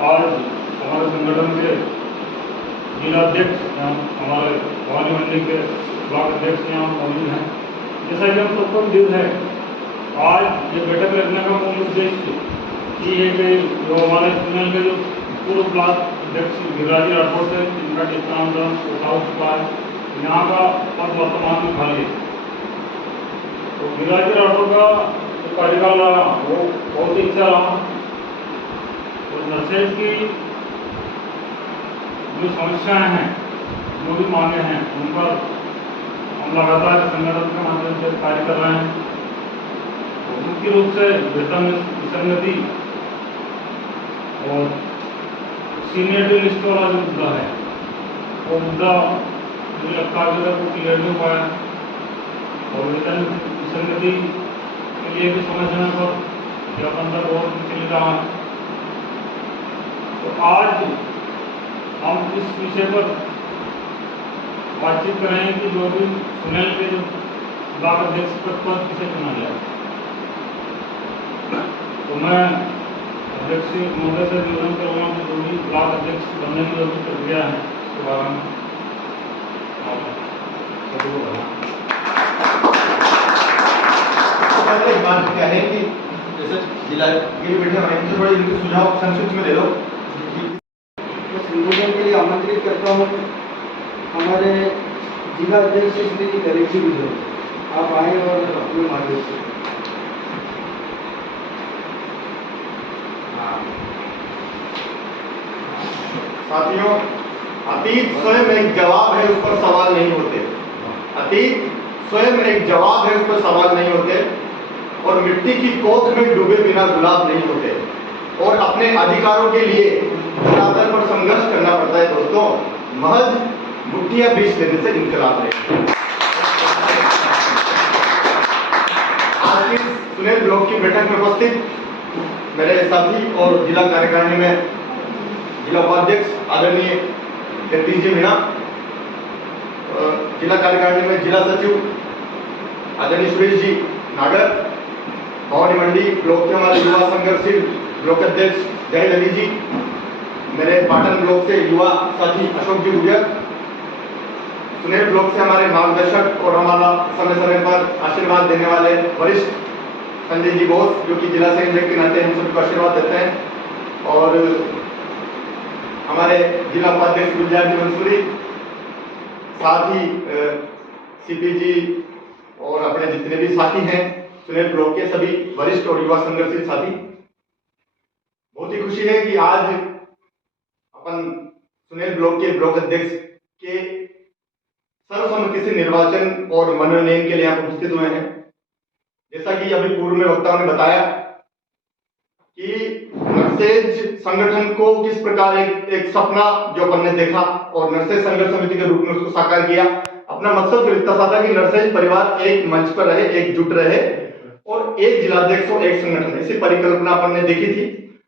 आज हमारे संगठन के जिलाध्यक्ष एवं हमारे भवानी मंडी के ब्लॉक अध्यक्ष यहाँ मौजूद हैं। जैसा कि हम सबको विदित है, आज ये बैठक रखने का मूल उद्देश्य ये है कि जो हमारे चुनाव के जो पूर्व ब्लॉक अध्यक्ष गिरिराज राठौर थे, जिनका स्थानांतरण हो चुका है, यहाँ का पद वर्तमान में खाली है। तो गिरिराज राठौर का जो कार्यकाल रहा वो बहुत ही अच्छा रहा। तो नशेज की जो समस्याएं हैं, जो भी मांगे हैं, उन पर हम लगातार संगठन के माध्यम से कार्य कर रहे हैं। तो मुख्य रूप से वेतन विसंगति और सीनियरिटी लिस्ट वाला जो मुद्दा है, वो मुद्दा मुझे लगता है अभी तक क्लियर नहीं पाया। और वेतन विसंगति के लिए भी समय समय पर ज्ञापन तक और चल रहा है। तो आज हम इस विषय पर बातचीत करेंगे कि जो भी सुनेल के जो ब्लॉक अध्यक्ष पद किसे चुना जाए। तो मैं अध्यक्ष महोदय से निवेदन करूँगा कि जो भी ब्लॉक अध्यक्ष बनने की जो भी प्रक्रिया है उसके बारे में एक बात क्या है कि जैसे जिला के बैठे हैं, थोड़े इनके सुझाव संक्षिप्त में दे दो। संबोधन के लिए आमंत्रित करता हूँ हमारे जिला अध्यक्ष श्री गरीब जी गुजर, आप आए और अपने माध्यम से। साथियों, अतीत स्वयं एक जवाब है, उस पर सवाल नहीं होते। अतीत स्वयं एक जवाब है, उस पर सवाल नहीं होते। और मिट्टी की कोख में डूबे बिना गुलाब नहीं होते। और अपने अधिकारों के लिए धरातल पर संघर्ष करना पड़ता है दोस्तों, महज मुट्ठियां बीच देने से इनकलाब नहीं। आज की सुनेल ब्लॉक की बैठक में उपस्थित मेरे साथी और जिला कार्यकारिणी में जिला उपाध्यक्ष आदरणीय जगदीश जी मीणा, जिला कार्यकारिणी में जिला सचिव आदरणीय सुरेश जी नागर, भवानी मंडी ब्लॉक के हमारे युवा संघर्षशील ब्लॉक अध्यक्ष जहीर अली जी, मेरे पाटन ब्लॉक से युवा साथी अशोक जी गुजर, सुनेल ब्लॉक से हमारे मार्गदर्शक और हमारा समय समय पर आशीर्वाद देने वाले वरिष्ठ संजय जी बोस, जो कि जिला संयोजक के नाते हम सबको आशीर्वाद देते हैं, और हमारे जिला उपाध्यक्ष गुलजार जी मंसूरी, साथ ही सीपी जी और अपने जितने भी साथी हैं सुनेल ब्लॉक के सभी वरिष्ठ और युवा संघर्षशील साथी। बहुत ही खुशी है कि आज अपन सुनेल ब्लॉक के ब्लॉक अध्यक्ष के सर्वसम्मति से निर्वाचन और मनोनयन के लिए आप उपस्थित हुए हैं। जैसा कि अभी पूर्व में वक्ताओं ने बताया कि नरसेज संगठन को किस प्रकार एक सपना जो अपन ने देखा और नरसेज संघर्ष समिति के रूप में उसको साकार किया। अपना मकसद तो इतना सा था कि नरसेज परिवार एक मंच पर रहे, एकजुट रहे और एक जिलाध्यक्ष और एक संगठन, ऐसी परिकल्पना अपन ने देखी थी।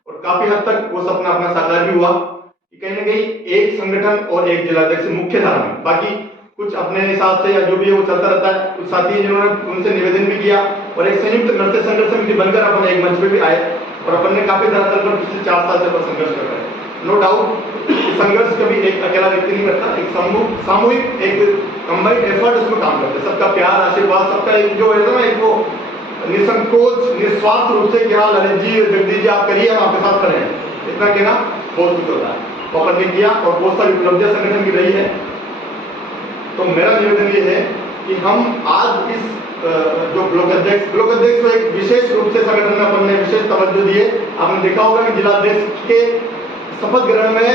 और काफी हद तक वो सपना अपना साकार भी हुआ कि कहीं ना कहीं एक संगठन और एक जिलाध्यक्ष मुख्य धारा में, बाकी कुछ अपने हिसाब से या जो भी है वो चलता रहता है। कुछ साथी जिन्होंने उनसे निवेदन भी किया और एक संयुक्त नरसेज संघर्ष समिति बनकर अपन एक मंच पे भी आए और अपन ने काफी धरातल पर पिछले 4 साल से अपन संघर्ष कर रहे हैं। नो डाउट संघर्ष कभी एक अकेला व्यक्ति नहीं करता, एक सामूहिक एक कंबाइंड एफर्ट उसमें काम करते हैं। सबका प्यार, आशीर्वाद, सबका एक जो है ना, एक वो निसंकोच निस्वार्थ रूप से कि हाँ ललित जी और जगदीश जी आप करिए, हम आपके साथ खड़े हैं, इतना कहना बहुत कुछ होता है। तो अपन ने किया और बहुत सारी उपलब्धियां संगठन की रही है। तो मेरा निवेदन ये है कि हम आज इस जो ब्लॉक अध्यक्ष को एक विशेष रूप से संगठन में अपन ने विशेष तवज्जो दिए। आपने देखा होगा कि जिलाध्यक्ष के शपथ ग्रहण में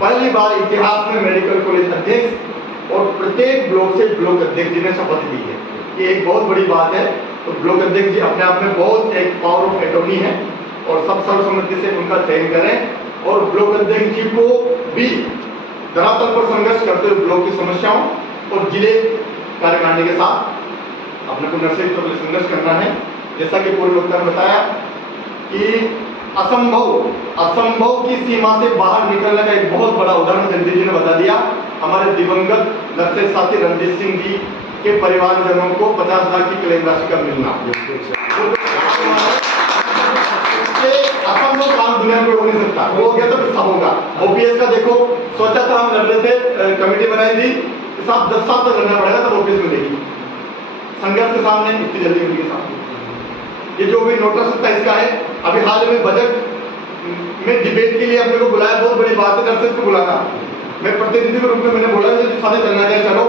पहली बार इतिहास में मेडिकल कॉलेज अध्यक्ष और प्रत्येक ब्लॉक से ब्लॉक अध्यक्ष जी ने शपथ ली है। ये एक बहुत बड़ी बात है। तो ब्लॉक अध्यक्ष जी अपने आप में बहुत एक पावर ऑफ एटॉर्नी है और सब सर्वसम्मति से उनका चयन करें और ब्लॉक अध्यक्ष जी को भी धरातल पर संघर्ष करते हुए ब्लॉक की समस्याओं और जिले कार्यकारिणी के साथ अपने को नरसेज पर संघर्ष करना है। जैसा कि पूर्व वक्ता ने बताया कि असंभव की सीमा से बाहर निकलने का एक बहुत बड़ा उदाहरण जगदीश जी ने बता दिया। हमारे दिवंगत नरसेज साथी रणजीत सिंह जी के परिवारजनों को 50 लाख की क्लेम राशि का मिलना, इससे असंभव काम दुनिया में हो नहीं सकता, वो हो गया तो फिर सब होगा। ओपीएस का देखो, सोचा था हम लड़ रहे थे, कमेटी बनाई थी, 10 साल तक लड़ना पड़ेगा तब ओपीएस मिलेगी। संघर्ष के सामने इतनी जल्दी मिलेगी सामने। ये जो भी नोटिस 27 का है, अभी हाल में बजट में डिबेट के लिए अपने को बुलाया, बहुत बड़ी बात है, नर्सेज को बुलाना। मैं प्रतिनिधि के रूप में मैंने बोला साथ चलना चाहिए, चलो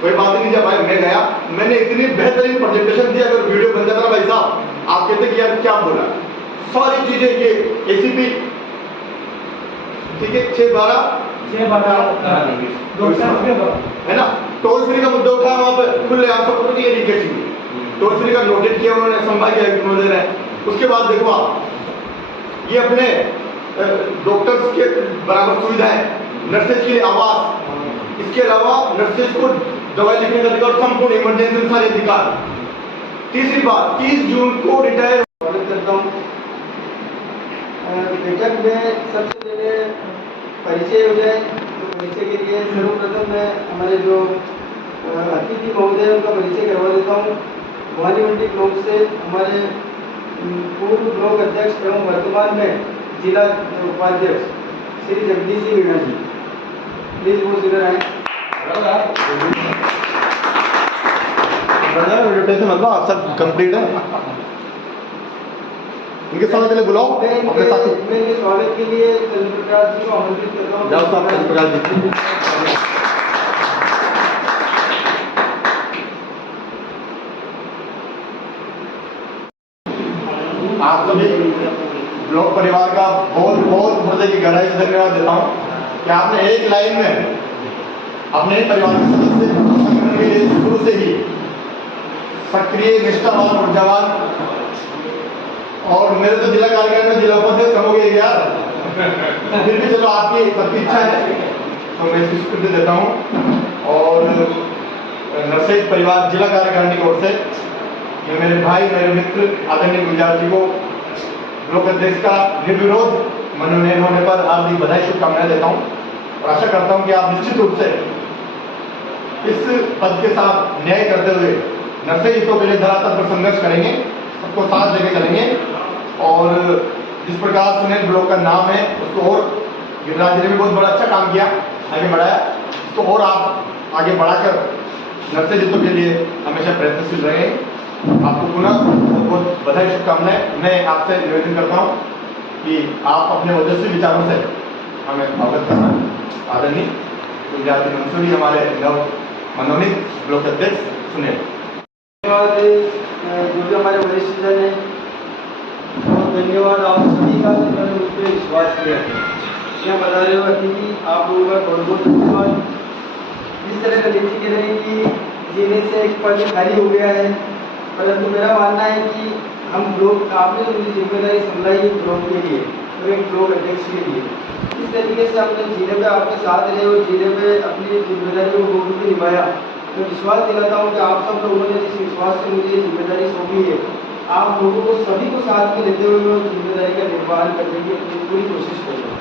कोई बात नहीं। जब भाई मैं गया, मैंने इतनी बेहतरीन प्रेजेंटेशन दी, अगर वीडियो बन जाता ना भाई साहब, आप कहते कि यार क्या बोला, सारी चीजें ये एसीपी ठीक है 612 है ना, टोल फ्री का मुद्दा उठाया वहां पर खुले आप सबको ये लीकेज टोल फ्री का नोटिस किया उन्होंने, संभागी आयुक्त महोदय ने। उसके बाद देखो आप, ये अपने डॉक्टर्स के बराबर सुविधाएं, नर्सेज के लिए आवास, इसके अलावा नर्सेज को दवाई लिखने का अधिकार, संपूर्ण इमरजेंसी सारे अधिकार। तीसरी बात, 30 जून को रिटायर करता हूँ। बैठक में सबसे पहले परिचय हो जाए, तो परिचय के लिए सर्वप्रथम मैं हमारे जो अतिथि महोदय उनका परिचय करवा देता हूँ। भवानी मंडी ब्लॉक से हमारे पूर्व ब्लॉक अध्यक्ष एवं वर्तमान में जिला उपाध्यक्ष श्री जगदीश जी मीणा जी, प्लीज वो इधर आए। मतलब सब कंप्लीट है, इनके साथ चले बुलाओ अपने साथी। मैं इनके स्वागत के लिए चंद्र प्रकाश जी को आमंत्रित करता हूँ। जाओ साहब, चंद्र प्रकाश जी। आप सभी ब्लॉक परिवार का बहुत बहुत हृदय की गहराई से धन्यवाद देता हूँ कि आपने एक लाइन में अपने परिवार के सदस्य संगठन के लिए शुरू से ही सक्रिय, निष्ठावान, ऊर्जावान, और मेरे तो जिला कार्यक्रम में जिला उपाध्यक्ष कम हो गए यार, फिर भी चलो आपकी सबकी इच्छा है तो मैं इसकी स्वीकृति देता हूँ। और नर्सेज परिवार जिला कार्यकारिणी की ओर से ये मेरे भाई, मेरे मित्र आदरणीय गुलजार जी को ब्लॉक अध्यक्ष का निर्विरोध मनोनयन होने पर हार्दिक बधाई, शुभकामनाएं देता हूँ और आशा करता हूँ कि आप निश्चित रूप से इस पद के साथ न्याय करते हुए नर्सेज हितों के लिए धरातल पर संघर्ष करेंगे, सबको साथ लेके चलेंगे। और जिस प्रकार सुनेल ब्लॉक का नाम है उसको और गिरिराज जी ने भी बहुत बड़ा अच्छा काम किया, आगे बढ़ाया, तो और आप आगे बढ़ाकर नर्सेज हितों के लिए हमेशा प्रयत्नशील रहे। आपको पुनः बहुत बधाई, शुभकामनाएं। मैं आपसे निवेदन करता हूं कि आप अपने ओजस्वी विचारों से हमें अवगत करना। आदरणीय गुलजार जी मंसूरी, हमारे नव मनोनीत ब्लॉक अध्यक्ष सुनील। धन्यवाद जो भी हमारे वरिष्ठ जन हैं, और धन्यवाद आप सभी का जिन्होंने मुझ पर विश्वास किया। यहाँ बता रहे हो अतिथि, आप लोगों का बहुत बहुत धन्यवाद। जिस तरह का देखिए कह रहे हैं कि जीने से एक पद खाली हो गया है, परंतु मेरा मानना है कि हम ब्लॉक, आपने जो मुझे जिम्मेदारी संभाली है ब्लॉक के लिए और एक ब्लॉक अध्यक्ष के लिए, इस तरीके से अपने जिले में आपके साथ रहे और जिले में अपनी जिम्मेदारी को बखूबी निभाया। मैं विश्वास दिलाता हूँ कि आप सब लोगों ने जिस विश्वास से मुझे जिम्मेदारी सौंपी है, आप लोगों को सभी को साथ में लेते हुए मैं जिम्मेदारी का निर्वहन करने की अपनी पूरी कोशिश करूँगा।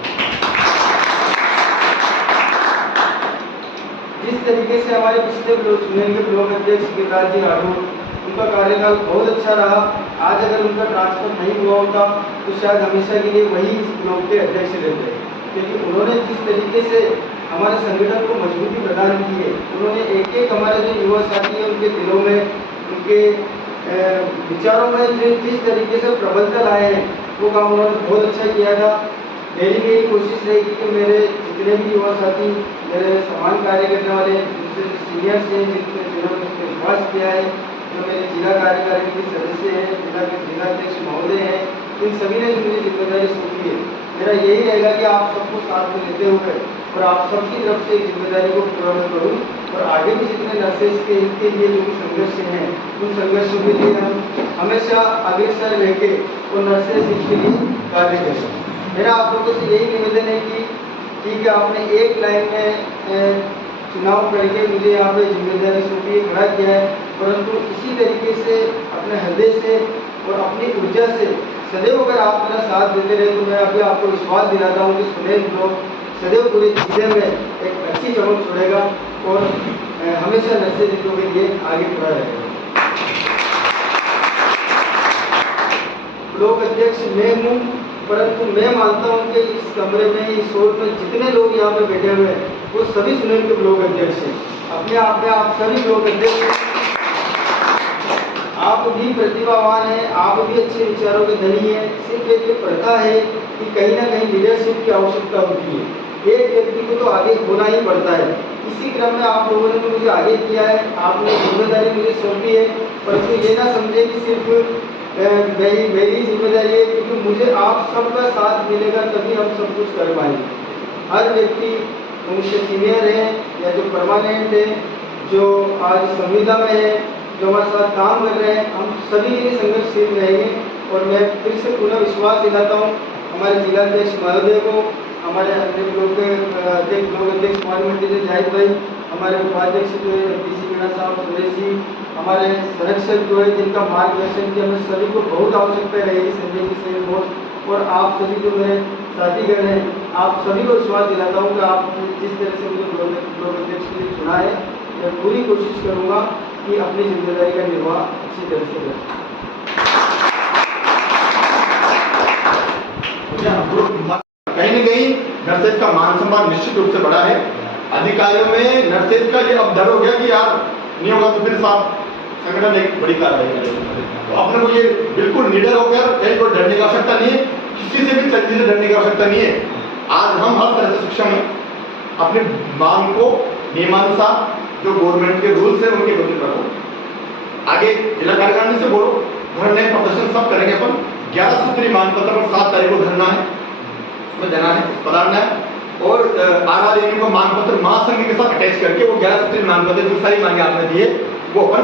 जिस तरीके से हमारे पिछले सुनेंगे ब्लॉक अध्यक्ष गिरिराज जी राठौर, उनका कार्यकाल बहुत अच्छा रहा। आज अगर उनका ट्रांसफर नहीं हुआ होता तो शायद हमेशा के लिए वही इस ब्लॉक के अध्यक्ष रहते, क्योंकि उन्होंने जिस तरीके से हमारे संगठन को मजबूती प्रदान की है, उन्होंने एक एक हमारे जो युवा साथी हैं उनके दिलों में, उनके विचारों में जो जिस तरीके से प्रबलता लाए हैं वो काम उन्होंने बहुत अच्छा किया था। मेरी भी यही कोशिश रहेगी कि मेरे जितने भी युवा साथी, मेरे समान कार्य करने वाले सीनियर्स हैं जिन्होंने मुझ पर विश्वास किया है, जो मेरे जिला कार्यकारिणी के सदस्य हैं, जिलाध्यक्ष महोदय हैं, इन सभी ने जो मुझे जिम्मेदारी सौंपी है, मेरा यही रहेगा कि आप सबको साथ में लेते हुए और आप सबकी तरफ से जिम्मेदारी को पूरा करूँ और आगे भी जितने नर्सेज के हित के लिए जो भी संघर्ष हैं उन संघर्षों के लिए हम हमेशा अग्रसर रह के और नर्सेज हित के लिए कार्य करें। मेरा आप लोगों से यही निवेदन है कि ठीक है, आपने एक लाइन में चुनाव करके मुझे यहाँ पे जिम्मेदारी सौंपी खड़ा किया है, परंतु इसी तरीके से अपने हृदय से और अपनी ऊर्जा से सदैव अगर आप मेरा साथ देते रहे तो मैं अभी आपको विश्वास दिलाता हूँ कि सुनेल ब्लॉक सदैव पूरे जिले में एक अच्छी चमक छोड़ेगा और हमेशा नर्सेज हितों के लिए आगे बढ़ा रहेगा। ब्लॉक अध्यक्ष मैं हूँ, परंतु मैं मानता हूँ कि इस कमरे में, इस हॉल में जितने लोग यहाँ पे बैठे हुए हैं वो सभी सुनेल के ब्लॉक अध्यक्ष हैं। अपने आप में आप सभी ब्लॉक अध्यक्ष हैं। आप भी प्रतिभावान हैं, आप भी अच्छे विचारों के धनी हैं। सिर्फ एक प्रथा है कि कहीं ना कहीं लीडरशिप की आवश्यकता होती है। एक व्यक्ति को तो आगे होना ही पड़ता है। इसी क्रम में आप लोगों ने मुझे आगे किया है, आपने जिम्मेदारी मुझे सौंपी है, परंतु ये ना समझे कि सिर्फ मेरी जिम्मेदारी है, क्योंकि मुझे आप सबका साथ मिलेगा तभी हम सब कुछ कर पाएंगे। हर व्यक्ति मुझसे सीनियर है या जो परमानेंट है, जो आज संविदा में है, जो हमारे साथ काम कर रहे हैं, हम सभी के लिए संघर्षशील रहेंगे। और मैं फिर से पुनः विश्वास दिलाता हूँ हमारे जिलाध्यक्ष महोदय को, हमारे अन्य ब्लॉक अध्यक्ष पार्लियामेंट्री से जाहिद भाई, हमारे उपाध्यक्ष जो है पीसी मीणा साहब, सुरेश जी, हमारे संरक्षक जो है जिनका मार्गदर्शन की हमें सभी को बहुत आवश्यकता रहेगी, संजय जी से बहुत, और आप सभी जो मेरे साथीगण हैं, आप सभी को विश्वास दिलाता हूँ कि आप जिस तरह से मुझे ब्लॉक अध्यक्ष के लिए चुना है, मैं पूरी कोशिश करूँगा कि अपनी जिम्मेदारी का निर्वाह अच्छी तरह से करें। कहीं न कहीं नर्सेज का मान सम्मान निश्चित रूप से बढ़ा है। अधिकारियों में नर्सेज का ये अब डर हो गया कि यार नहीं होगा तो फिर साहब संगठन एक बड़ी कार्रवाई करेगा। तो अपने को ये बिल्कुल निडर होकर कहीं को डरने की आवश्यकता नहीं है, किसी से भी चलने से डरने की आवश्यकता नहीं है। आज हम हर तरह से सक्षम हैं अपने मांग को नियमानुसार जो गवर्नमेंट के रूल्स है उनके विरुद्ध रखो। आगे जिला कार्यकारिणी से बोलो, धरने प्रदर्शन सब करेंगे। अपन 11 सूत्री मांग पत्र पर 7 तारीख को धरना है, उसमें देना है, पधारना है। और RRNU को मांग पत्र महासंघ के साथ अटैच करके वो 11 सूत्री मांग पत्र जो सारी मांगे आपने दिए वो अपन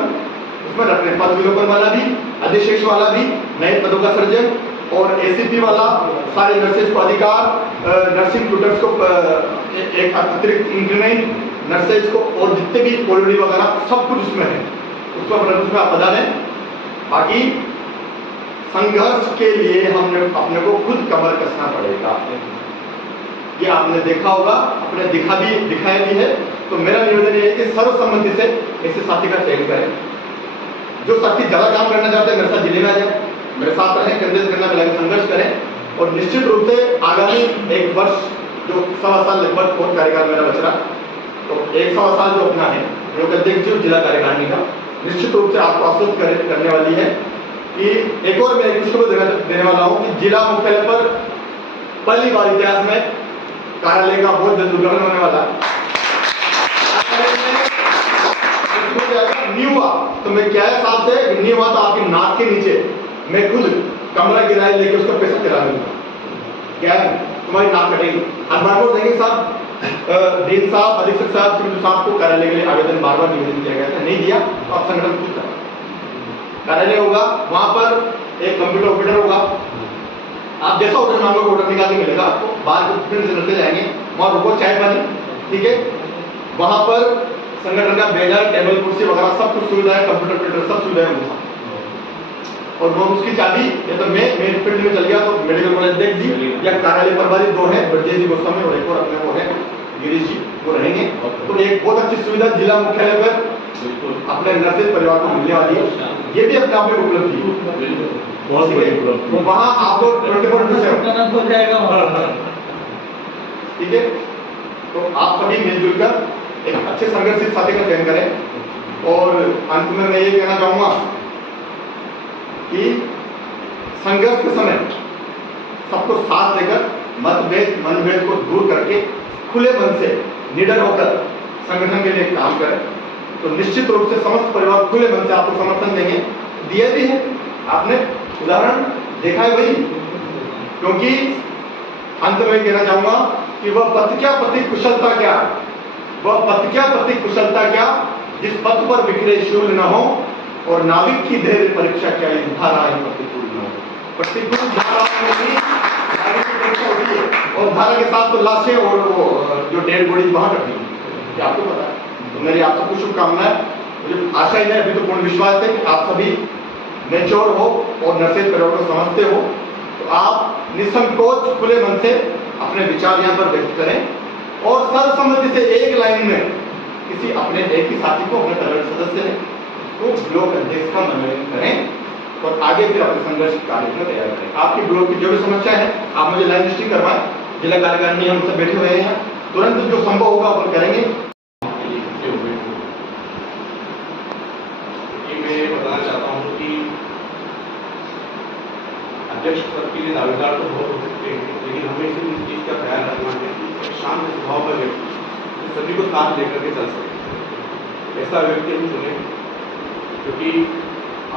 उसमें रख रहे हैं। पद विलोपन वाला भी, अधिशेष वाला भी, नए पदों का सृजन और ACP वाला, सारे नर्सेज को अधिकार, नर्सिंग ट्यूटर्स को एक अतिरिक्त इंक्रीमेंट, नर्सेज को और जितने भी कॉलोनी वगैरह सब कुछ उसमें है, उसको उसमें आप बता दें। बाकी संघर्ष के लिए हमने अपने को खुद कमर कसना पड़ेगा। ये आपने देखा होगा, अपने दिखाया भी है। तो मेरा निवेदन ये है कि सर्वसम्मति से ऐसे साथी का चयन करें। जो साथी ज्यादा काम करना चाहते हैं मेरे साथ जिले में आ जाए, मेरे साथ रहें, कंधे से कंधा मिलाकर संघर्ष करें। और निश्चित रूप से आगामी 1 वर्ष जो 1.25 साल लगभग बहुत कार्यकाल मेरा बच रहा, तो 1.25 साल जो अपना है ब्लॉक अध्यक्ष जी जिला कार्यकारिणी का निश्चित रूप से आपको आश्वस्त करने वाली है कि एक और मैं खुशखबरी देने वाला हूँ कि जिला मुख्यालय पर पहली बार इतिहास में कार्यालय का बहुत जल्द उद्घाटन होने वाला है। न्यू हुआ तो मैं क्या है साथ से न्यू हुआ तो आपकी नाक के नीचे मैं खुद कमरा किराया लेके उसका पैसा चला लूंगा। क्या है तुम्हारी नाक कटेगी। बार बार देंगे साहब, डीन साहब, अधीक्षक साहब, सिविल साहब को कार्यालय के लिए आवेदन बार बार निवेदन किया गया था, नहीं दिया तो आप संगठन खुद करें। कार्यालय होगा, वहां पर एक कंप्यूटर ऑपरेटर होगा, आप जैसा ऑर्डर मांगोगे ऑर्डर निकाल के मिलेगा आपको। बाहर को फिर से लड़के जाएंगे, वहां रुको चाय पानी, ठीक है। वहां पर संगठन का बैनर, टेबल कुर्सी वगैरह सब कुछ सुविधा है, कंप्यूटर प्रिंटर सब सुविधा है। और वो उसकी चाबी या तो मैं फील्ड में चल गया तो मेडिकल कॉलेज अध्यक्ष जी या कार्यालय प्रभारी 2 है, ब्रजेश जी गोस्वामी और एक और अपने वो है गिरीश जी, वो रहेंगे। तो एक बहुत अच्छी सुविधा जिला मुख्यालय पर अपने नर्सेज परिवार को मिलने वाली है। ये भी अपने आप में उपलब्धि है। वहाँ आपको 24/7 हो जाएगा, ठीक है। तो आप सभी मिलजुल कर एक अच्छे संघर्षित साथी का चयन करें। और अंत में मैं ये कहना चाहूंगा कि संघर्ष के समय सबको साथ लेकर मतभेद मनभेद को दूर करके खुले मन से निडर होकर संगठन के लिए काम करें तो निश्चित रूप से समस्त परिवार खुले मन से आपको समर्थन देंगे। दिए भी है, आपने उदाहरण देखा है वही। क्योंकि अंत में कहना चाहूंगा कि वह पथ क्या प्रति कुशलता क्या, वह पथ क्या प्रति कुशलता क्या जिस पथ पर बिखरे शूल न हो और नाविक की धैर्य परीक्षा क्या ये धाराएं प्रतिकूल न हो। प्रतिकूल धाराओं में परीक्षा होती है और धारा के साथ तो लाशें और वो जो डेड बॉडी वहां रखी है, आपको पता है। तो मेरी आप सबको शुभकामनाएं। मुझे आशा ही है, अभी तो पूर्ण विश्वास है कि आप सभी मैच्योर हो और नर्सेज परिवार को समझते हो। तो आप निसंकोच खुले मन से अपने विचार यहाँ पर व्यक्त करें और सर्वसम्मति से एक लाइन में किसी अपने एक ही साथी को, अपने परिवार सदस्य ने तो ब्लॉक अध्यक्ष का मनोनयन करें। और आगे फिर अपने संघर्ष कार्यक्रम तैयार करें। आपकी ब्लॉक की जो भी समस्या है आप मुझे लाइव लिस्टिंग करवाएं, जिला कार्यकारिणी हम सब बैठे हुए हैं यहाँ, तुरंत जो संभव होगा अपन करेंगे। मैं ये बताना चाहता हूँ कि अध्यक्ष पद के लिए दावेदार तो बहुत हो सकते हैं, लेकिन हमें इस चीज़ का ख्याल रखना है कि एक शांत स्वभाव का व्यक्ति सभी को साथ लेकर के चल सके, ऐसा व्यक्ति हम चुने, क्योंकि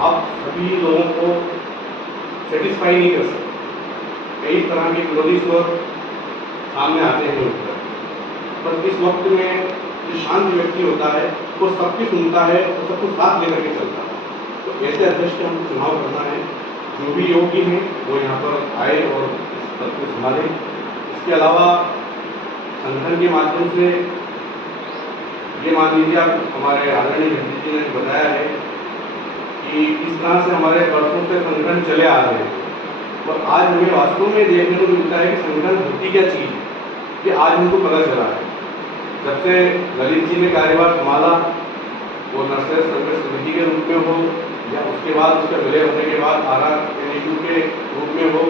आप सभी लोगों को सेटिस्फाई नहीं कर सकते। कई तरह के विरोधी स्वर सामने आते हैं उठकर, पर इस वक्त में जो शांत व्यक्ति होता है वो सबकी सुनता है और सबको साथ लेकर के चलता है। तो ऐसे अध्यक्ष का हमको चुनाव करना है, जो भी योग्य हैं वो यहाँ पर आए और इस पद को संभालें। इसके अलावा संगठन के माध्यम से ये मान लीजिए आप, हमारे आदरणीय जगदीश जी ने बताया है कि इस तरह से हमारे वर्षों से संगठन चले आ रहे हैं और आज हमें वास्तव में देखने को मिलता है कि संगठन होती क्या चीज़ है, कि आज हमको पता चला है। जब से ललित जी ने कार्यभार संभाला, वो नर्सरी संघर्ष समिति के रूप में हो या उसके बाद उसका विलय होने के बाद RRNU के रूप में हो,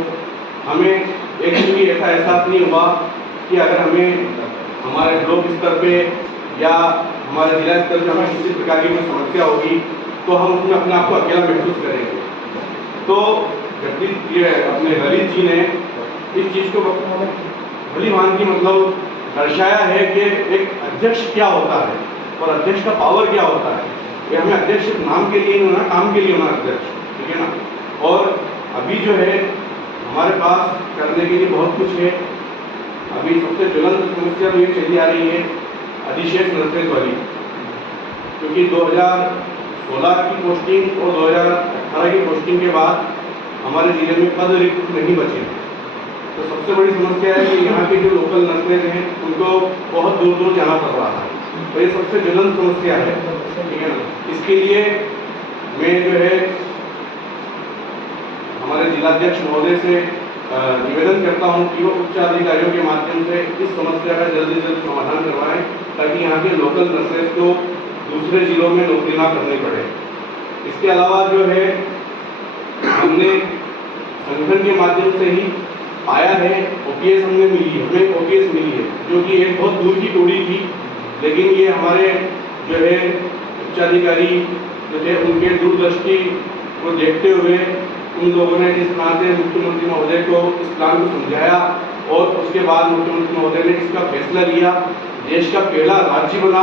हमें एक दिन भी ऐसा एहसास नहीं हुआ कि अगर हमें हमारे ब्लॉक स्तर पे या हमारे जिला स्तर पर हमें किसी प्रकार की कोई समस्या होगी तो हम उसमें अपने आप को अकेला महसूस करेंगे। तो जगदीश ये अपने ललित जी ने इस चीज़ को भली भांति मतलब दर्शाया है कि एक अध्यक्ष क्या होता है और अध्यक्ष का पावर क्या होता है। ये हमें अध्यक्ष नाम के लिए नहीं होना, काम के लिए होना अध्यक्ष, ठीक है ना। और अभी जो है हमारे पास करने के लिए बहुत कुछ है। अभी सबसे ज्वलंत समस्या तो ये चली आ रही है अधिशेष नर्सेज वाली, क्योंकि 2016 की पोस्टिंग और 2018 की पोस्टिंग के बाद हमारे जिले में पद रिक्त नहीं बचे। तो सबसे बड़ी समस्या है कि यहाँ के जो लोकल नर्सेज हैं उनको बहुत दूर दूर जाना पड़ रहा है, तो ये सबसे ज्वलंत समस्या है, ठीक है ना। इसके लिए मैं जो है हमारे जिलाध्यक्ष महोदय से निवेदन करता हूँ कि वो उच्च अधिकारियों के माध्यम से इस समस्या का जल्द से जल्द समाधान करवाएं, ताकि यहाँ के लोकल नर्सेज को दूसरे जिलों में नौकरी ना करनी पड़े। इसके अलावा जो है हमने संगठन के माध्यम से ही आया है, OPS हमने मिली है, हमें OPS मिली है, जो कि एक बहुत दूर की टोड़ी थी, लेकिन ये हमारे जो है उच्चाधिकारी जो थे उनके दूरदृष्टि को देखते हुए उन लोगों ने जिस तरह से मुख्यमंत्री महोदय को इस प्लान को समझाया और उसके बाद मुख्यमंत्री महोदय ने इसका फैसला लिया, देश का पहला राज्य बना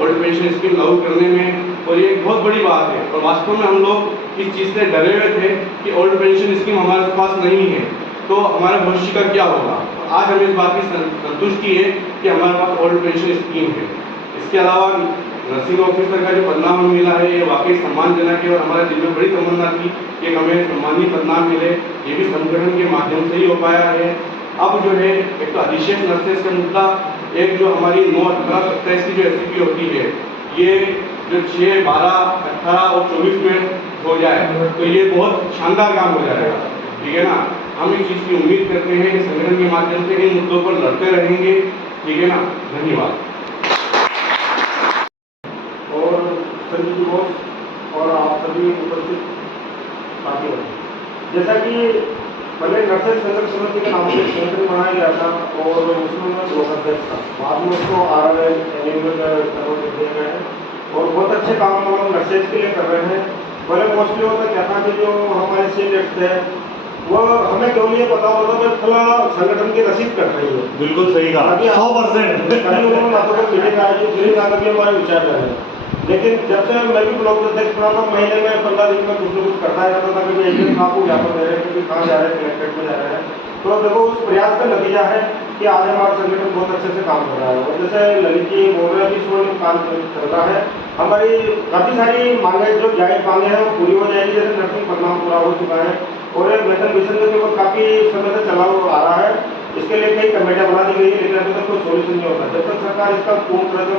ओल्ड पेंशन स्कीम लागू करने में, और ये एक बहुत बड़ी बात है। और वास्तव में हम लोग इस चीज़ से डरे हुए थे कि ओल्ड पेंशन स्कीम हमारे पास नहीं है तो हमारे भविष्य का क्या होगा। आज हमें इस बात की संतुष्टि है कि हमारे पास ओल्ड पेंशन स्कीम है। इसके अलावा नर्सिंग ऑफिसर का जो पदनाम हमें मिला है ये वाकई सम्मानजनक है और हमारे दिल में बड़ी तमन्ना थी कि हमें सम्मानित पदनाम मिले, ये भी संगठन के माध्यम से ही हो पाया है। अब जो है एक तो अधिशेष नर्सेज का मुद्दा, एक जो हमारी 9, 18, 27 की जो SCP होती है ये जो 6, 12, 18 और 24 में हो जाए तो ये बहुत शानदार काम हो जाएगा, ठीक है ना। हम इस चीज़ की उम्मीद करते हैं कि संगठन के माध्यम से इन मुद्दों पर लड़ते रहेंगे, ठीक है ना। धन्यवाद। और संजीव जी बोस और आप सभी उपस्थित साथियों, जैसा कि पहले नर्सेज संघर्ष समिति के नाम से संगठन बनाया गया था और उसमें मैं ब्लॉक अध्यक्ष था, बाद में उसको RRNU दिया गया है और बहुत अच्छे काम हम लोग नर्सेज के लिए कर रहे हैं। पहले मोस्टली होता क्या था कि जो हमारे सीनियर्स थे वो हमें क्यों नहीं पता होता कि फला संगठन की रसीद कट रही है। बिल्कुल सही कहा, 100%। कभी उन्होंने बातों पर मीटिंग आएगी, मीटिंग आकर के हमारे विचार रहे हैं। लेकिन जब से मैं भी ब्लॉक अध्यक्ष बना था, महीने में 15 दिन में कुछ न कुछ करता रहता था, कभी एक दिन आपको ज्ञापन दे रहे हैं, कभी कहाँ जा रहे हैं, कलेक्ट्रेट में जा रहे हैं। तो देखो उस प्रयास का नतीजा है कि आज हमारा संगठन बहुत अच्छे से काम कर रहा है। और जैसे ललित जी बोल रहे हैं कि इसमें काम चल रहा है, हमारी काफ़ी सारी मांगे जो जायज मांगे हैं वो पूरी हो जाएगी। जैसे नर्सिंग पदनाम पूरा हो चुका है और एक वेतन मिशन के ऊपर काफ़ी समय से चला आ रहा है, इसके लिए कई कमेटियां बना दी गई है, लेकिन अभी तक कोई सोल्यूशन नहीं होता। जब तक सरकार इसका पूर्ण तरह से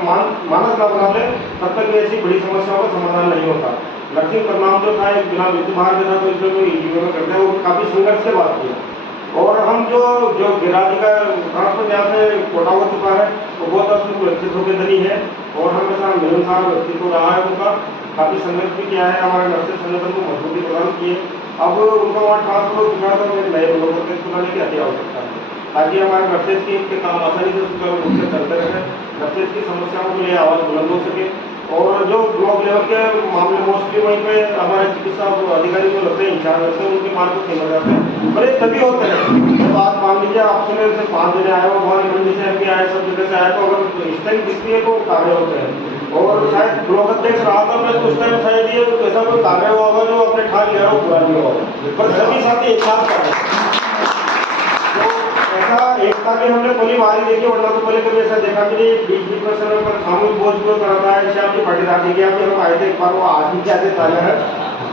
मानस ना बना ले तब तक ऐसी बड़ी समस्याओं का समाधान नहीं होता। नर्सिंग पदनाम जो था एक बिना वित्त बाहर देना, तो इसमें कोई EDO में करते हैं, वो काफ़ी संघर्ष से बात किया। और हम जो गिराजी का ट्रांसफर यहाँ से कोटा हो चुका है वो बहुत उसमें व्यक्तित्व के धनी है और हमेशा मिलनसार व्यक्तित्व रहा है उनका, काफ़ी संघर्ष भी किया है, हमारे नर्सेज संगठन को मजबूती प्रदान की है। अब उनका वहाँ ट्रांसफर हो चुका है, तो हमें नए ब्लॉक अध्यक्ष बनाने की अति आवश्यकता है, ताकि हमारे नर्सेज के काम आसानी से सुचारू रूप से चलते रहे, नर्सेज की समस्याओं के लिए आवाज़ बुलंद हो सके। और जो ब्लॉक लेवल के मामले मोस्टली वहीं पे हमारे चिकित्सा अधिकारी जो लगते हैं, इंचार्ज रहते हैं, उनके मार्फत खेल जाते हैं। पर ये तभी होते हैं जब आप मान लीजिए आप सुने से 5 जने आए हो, भवानी मंडी से MP आए, सब जगह से आए, तो अगर इस टाइम दिखती है तो कार्य होते हैं। और शायद ब्लॉक अध्यक्ष रहा था मैं, तो उस टाइम शायद ये ऐसा कोई कार्य हुआ होगा जो अपने ठान लिया हो पूरा नहीं होगा, पर सभी साथी एक साथ कर रहे हैं। तो ऐसा एकता की हमने गोली मारी देखी, वरना तो पहले कभी ऐसा देखा कि नहीं। बीच बीच में समय पर सामूहिक भोज जो कराता है, श्याम जी पाटिल आके गया, हम आए थे एक बार, वो आदमी कैसे ताजा है,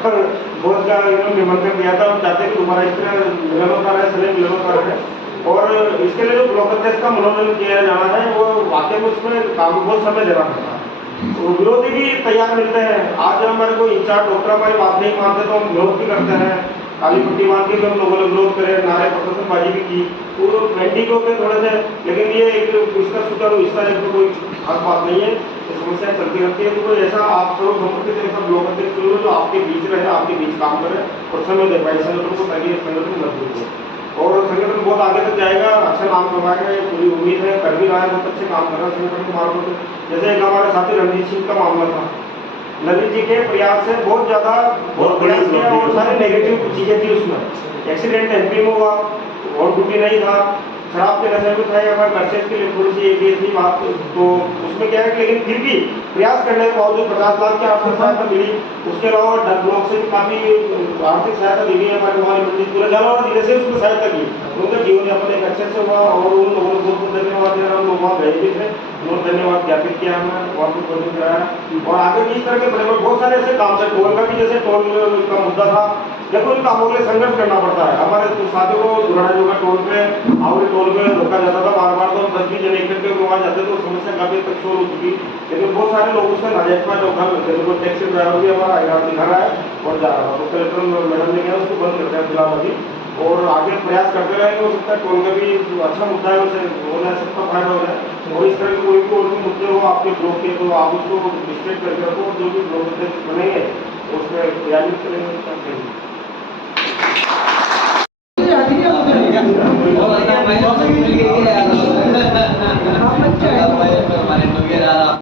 पर भोज का निमंत्रण दिया था। हम चाहते हैं कि दोबारा इस तरह मिलन होता रहे, सदैव मिलन होता रहे। और इसके लिए जो ब्लॉक अध्यक्ष का मनोनयन किया जाना है, वो वाकई में उसमें काम बहुत समय देना पड़ता है। तो विरोधी भी तैयार मिलते हैं। आज हमारे को इंचार्ज डॉक्टर हमारी बात नहीं मानते तो हम विरोध भी करते हैं, काली पट्टी बांध के भी हम लोगों ने विरोध करे, नारे प्रदर्शनबाजी भी की, तो पेंटिंगों पे थोड़े से। लेकिन ये एक इसका सुचारू हिस्सा है, तो कोई खास बात नहीं है, तो समस्या चलती रहती है। तो कोई ऐसा आप सर्वसम्मति से ऐसा ब्लॉक अध्यक्ष चुनो जो आपके बीच रहे, आपके बीच काम करे और समय दे पाए संगठन को, ताकि संगठन मजबूत हो और संगठन बहुत आगे तक जाएगा, अच्छा नाम कमाएगा, ये पूरी उम्मीद है। कर भी रहा है, बहुत अच्छे काम कर रहा है संगठन के मार्फत। जैसे एक हमारे साथी रणजीत सिंह का मामला था, ललित जी के प्रयास से बहुत ज्यादा प्रयास किया और सारी नेगेटिव चीजें थी उसमें। एक्सीडेंट MP में हुआ और ड्यूटी नहीं था, शराब के नशे में था, हमारे नर्सेज के लिए थोड़ी सी एक ये थी बात, तो उसमें क्या है, लेकिन फिर भी प्रयास करने के बावजूद 50 लाख की आर्थिक सहायता मिली। उसके अलावा ब्लॉक से भी काफी आर्थिक सहायता दी है हमारे भवानी मंडी पूरे झालावाड़ जिले से उसमें सहायता की, उनका जीवन यापन एक अच्छे से हुआ। और उन लोगों को बहुत धन्यवाद दे रहा हूँ, लोग वहाँ गए भी थे, उन्होंने धन्यवाद ज्ञापित किया, हमें वहाँ पर भोजन कराया। और आगे भी इस तरह के बड़े बहुत सारे ऐसे काम से, टोल का भी जैसे टोल का मुद्दा था, देखो उन कामों के लिए संघर्ष करना पड़ता है। हमारे साथियों को दुराड़ा जो टोल पे आवड़ी टोल पे रोका जाता था बार बार, तो 10-20 जने इकट्ठे होकर वहाँ जाते तो समस्या काफी तक शोर हो चुकी। लेकिन बहुत सारे लोग उसमें नाजायज फायदा उठा लेते थे। टैक्सी ड्राइवर भी हमारा आईआर दिखा रहा है और जा रहा था, तो कलेक्टर मैडम ने कहा उसको बंद करते हैं फिलहाल अभी, और आगे प्रयास करते रहेंगे। हो सकता है टोल का भी अच्छा मुद्दा है, उसे हो जाए, सबका फायदा हो जाए। और इस तरह के कोई भी और भी मुद्दे हो आपके ब्लॉक के, तो आप उसको डिस्ट्रेक्ट करके रखो, जो भी ब्लॉक अध्यक्ष बनेंगे उसमें क्रियान्वित करेंगे।